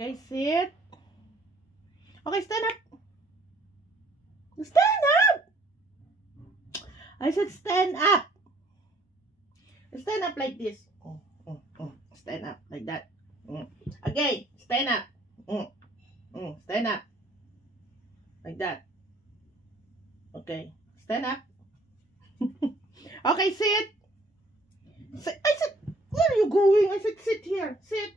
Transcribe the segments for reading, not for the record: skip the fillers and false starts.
Okay, sit. Okay, stand up. Stand up! I said stand up. Stand up like this. Stand up like that. Again, stand up. Stand up. Like that. Okay, stand up. Okay, sit. I said, where are you going? I said, sit here. Sit.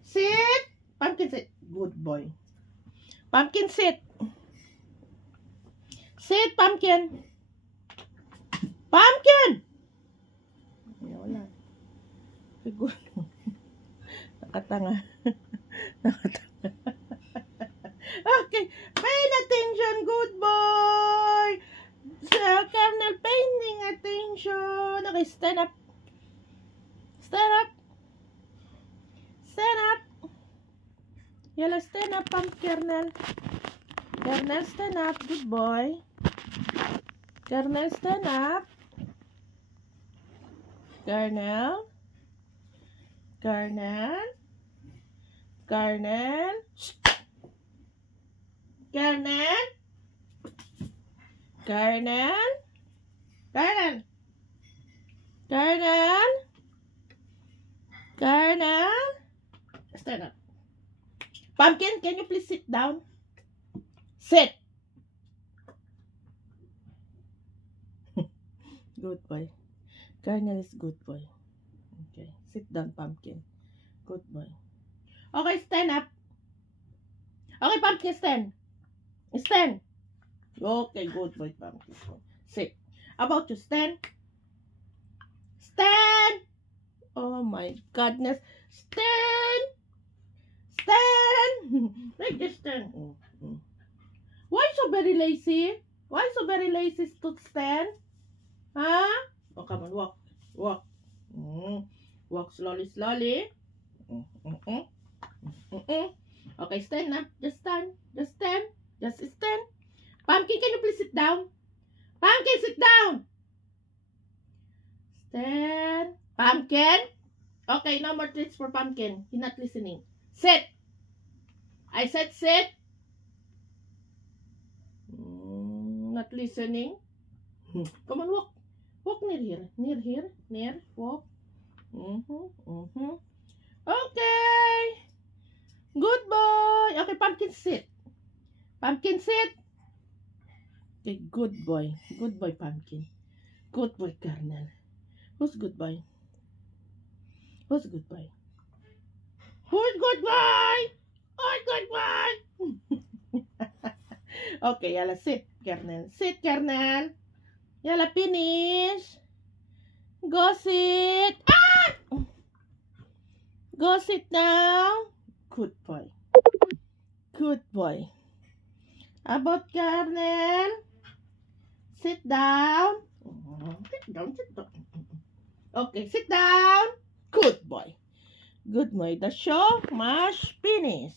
Sit. Pumpkin, sit. Good boy. Pumpkin, sit. Sit, Pumpkin. Pumpkin! Wala. Siguro. Nakatanga. Nakatanga. Okay. Paying attention. Good boy. Colonel, paying attention. Okay, stand up. Stand up. Stand up. Yellow, stand up, Colonel. Colonel, stand up. Good boy. Colonel, stand up. Colonel. Colonel. Colonel. Colonel. Colonel. Colonel. Colonel. Colonel. Stand up. Pumpkin, can you please sit down? Sit. Good boy. Colonel is good boy. Okay. Sit down, Pumpkin. Good boy. Okay, stand up. Okay, Pumpkin, stand. Stand. Okay, good boy, Pumpkin. Sit. How about you stand? Stand. Oh my goodness. Stand. Stand. Like this, stand. Why so very lazy? Why so very lazy to stand? Huh? Oh, come on, walk. Walk. Walk slowly, slowly. Okay, stand up. Just stand. Just stand. Just stand. Pumpkin, can you please sit down? Pumpkin, sit down. Stand. Pumpkin. Okay, no more treats for Pumpkin. He's not listening. Sit. I said sit. Not listening. Come on, walk. Walk near here. Near here. Near. Walk. Okay. Good boy. Okay, Pumpkin, sit. Pumpkin, sit. Okay, good boy. Good boy, Pumpkin. Good boy, Colonel. Who's good boy? Who's good boy? Who's good boy? Who's good boy? Okay, yalla, sit, Colonel. Sit, Colonel. Yalla, finish. Go sit. Ah! Go sit now. Good boy. Good boy. How about Colonel? Sit down. Sit down, sit down. Okay, sit down. Good boy. Good boy. The show must finish.